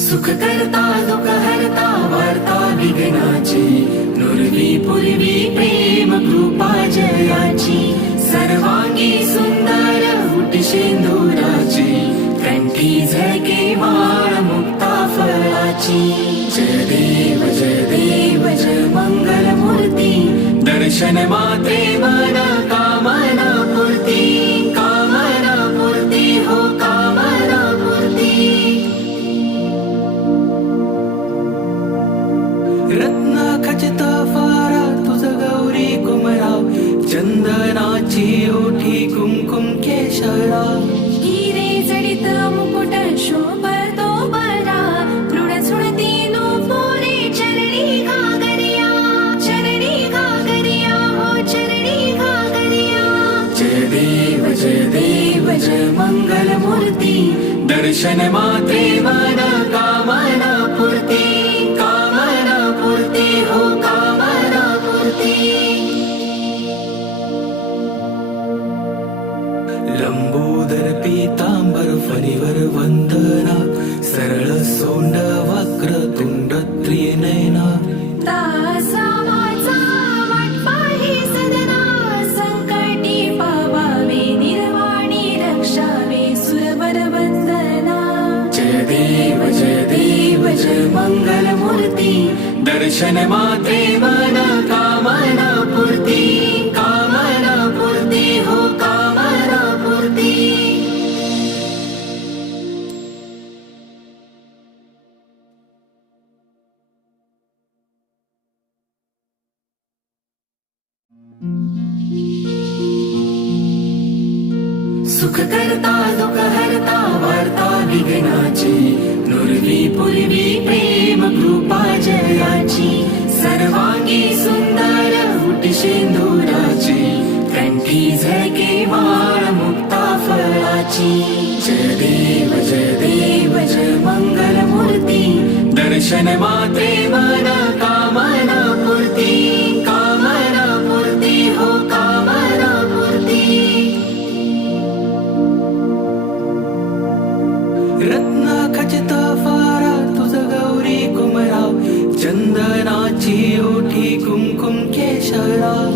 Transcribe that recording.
सुख करता दुःख हरता वार्ता विघ्नाची, नुरवी पूर्वी प्रेम कृपा जयाची, सर्वांगी सुंदर उटी शेंदुराची, कंठी झळके माळ मुक्ता फळाची. जय देव जय मंगल मूर्ती, दर्शन मात्रे मन कामना पूर्ती, कामना पूर्ती हो कामना पूर्ती. रत्न खचित फारा तुझ गौरी कुमराव, चंदनाची ओठी कुंकुम केशराव, हिरे जडित मुकुट शोभतो बरा, मृड सुरती नुपुरे चरणी घागरिया, चरणी घागरिया हो चरणी घागरिया. जय देव जय मंगल मूर्ती, दर्शन मात्रे मन कामना पूर्ती, कामना पूर्ती हो कामना पूर्ती. लंबोदर पीतांबर फणीवर वंदना, सरळ सोंड वक्र तुंड त्रिनयना, दासा माझा वाटपाही सदना, संकटी पावावे निर्वाणी रक्षावे सुरवर वंदना. जय देव जय मंगल मूर्ती, दर्शन मात्रे मन कामना पूर्ती, कामना पूर्ती हो कामना पूर्ती. सुख करता दुःख हरता वार्ता विघ्नाची, नुरवी पूर्वी प्रेम कृपा जयाची, सर्वांगी सुंदर उटी शेंदुराची, कंठी झळके माळ मुक्ता फळाची. जय देव जय मंगल मूर्ती, दर्शन मात्रे मन कामना पूर्ती, कामना पूर्ती हो कामना पूर्ती. रत्न खचित फारा तुझ गौरी कुमराव, चंदनाची ओठी कुंकुम केशराव,